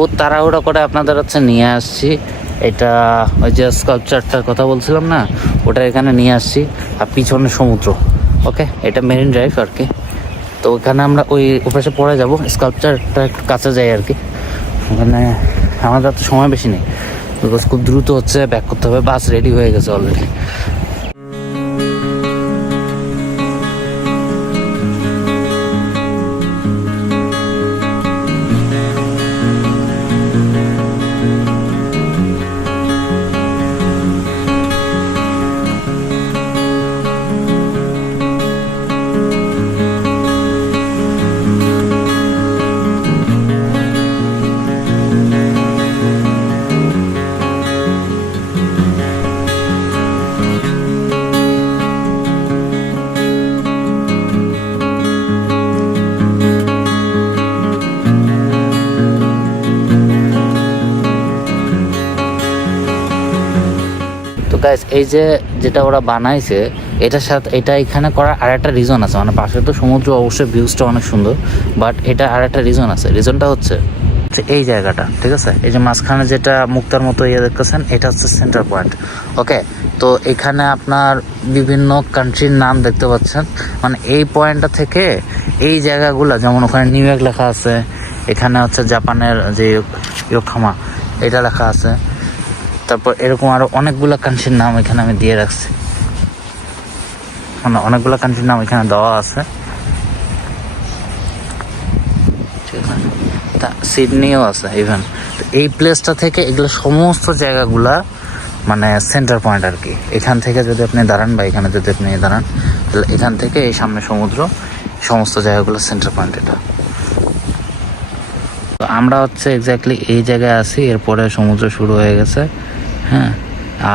ও তাড়াহুড়ো করে আপনাদের হচ্ছে নিয়ে আসছি। এটা ওই যে স্কাল্পচারটার কথা বলছিলাম না, ওটা এখানে নিয়ে আসছি। আর পিছনে সমুদ্র। ওকে, এটা মেরিন ড্রাইভ আর কি। তো ওখানে আমরা ওই ওপাশে পরে যাবো, স্কাল্পচারটা একটু কাছে যাই আর কি। ওখানে আমাদের তো সময় বেশি নেই, বিকজ খুব দ্রুত হচ্ছে ব্যাক করতে হবে। বাস রেডি হয়ে গেছে অলরেডি। তো গাইস, এই যে যেটা ওরা বানাইছে, এটার সাথে এটা এখানে করার আরেকটা রিজন আছে। মানে পাশে তো সমুদ্র, অবশ্যই ভিউজটা অনেক সুন্দর, বাট এটা আরেকটা রিজন আছে। রিজনটা হচ্ছে এই জায়গাটা, ঠিক আছে? এই যে মাঝখানে যেটা মুক্তার মতো ইয়ে দেখতেছেন, এটা হচ্ছে সেন্টার পয়েন্ট। ওকে, তো এখানে আপনার বিভিন্ন কান্ট্রির নাম দেখতে পাচ্ছেন। মানে এই পয়েন্টটা থেকে এই জায়গাগুলো, যেমন ওখানে নিউ ইয়র্ক লেখা আছে, এখানে হচ্ছে জাপানের যে ইয়োকোহামা এটা লেখা আছে। তারপর এরকম আরো অনেকগুলো কান্ট্রির নাম এখানে আমি দিয়ে রাখছি। মানে অনেকগুলো কান্ট্রির নাম এখানে দেওয়া আছে। সিডনিও আছে ইভেন। এই প্লেসটা থেকে এগুলো সমস্ত জায়গাগুলা মানে সেন্টার পয়েন্ট আর কি। এখান থেকে যদি আপনি দাঁড়ান বা এখানে যদি আপনি দাঁড়ান, তাহলে এখান থেকে এই সামনে সমুদ্র, সমস্ত জায়গাগুলো সেন্টার পয়েন্ট এটা। তো আমরা হচ্ছে এক্স্যাক্টলি এই জায়গায় আছি, এরপরে সমুদ্র শুরু হয়ে গেছে। হ্যাঁ,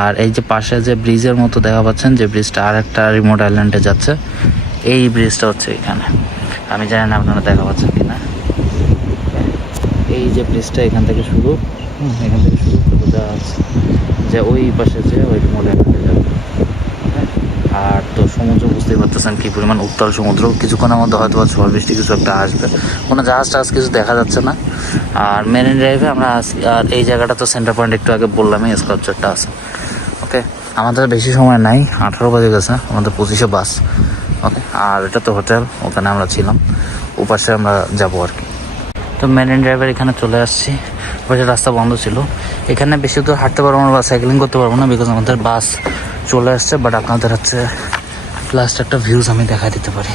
আর এই যে পাশে যে ব্রিজের মতো দেখা পাচ্ছেন, যে ব্রিজটা আর একটা রিমোট আইল্যান্ডে যাচ্ছে, এই ব্রিজটা হচ্ছে এখানে। আমি জানি না আপনারা দেখা পাচ্ছেন কিনা। এই যে ব্রিজটা এখান থেকে শুরু, এখান থেকে শুরু করে দেওয়া আছে যে ওই পাশে যে ওই রিমোট আইল্যান্ডে যাবে। আর তো সমুদ্র বুঝতেই পারতেছেন কি পরিমাণ উত্তাল সমুদ্র। কিছুক্ষণের মধ্যে হয়তো ঝড় বৃষ্টি কিছু একটা আসবে। কোনো জাহাজ টাহাজ কিছু দেখা যাচ্ছে না। আর মেরিন ড্রাইভে আমরা আসি। আর এই জায়গাটা তো সেন্টার পয়েন্ট, একটু আগে বললামই, স্কাল্পচারটা আছে। ওকে, আমাদের বেশি সময় নাই, 18 বাজে গেছে, আমাদের 25-এ বাস। ওকে, আর এটা তো হোটেল, ওখানে আমরা ছিলাম, ওপাশে আমরা যাবো আর কি। তো মেরিন ড্রাইভের এখানে চলে আসছি। ওপাশে রাস্তা বন্ধ ছিল। এখানে বেশি দূর হাঁটতে পারবো না বা সাইকেলিং করতে পারবো না, বিকজ আমাদের বাস চলে আসছে। বাট আপনাদের হচ্ছে লাস্ট একটা ভিউজ আমি দেখা দিতে পারি।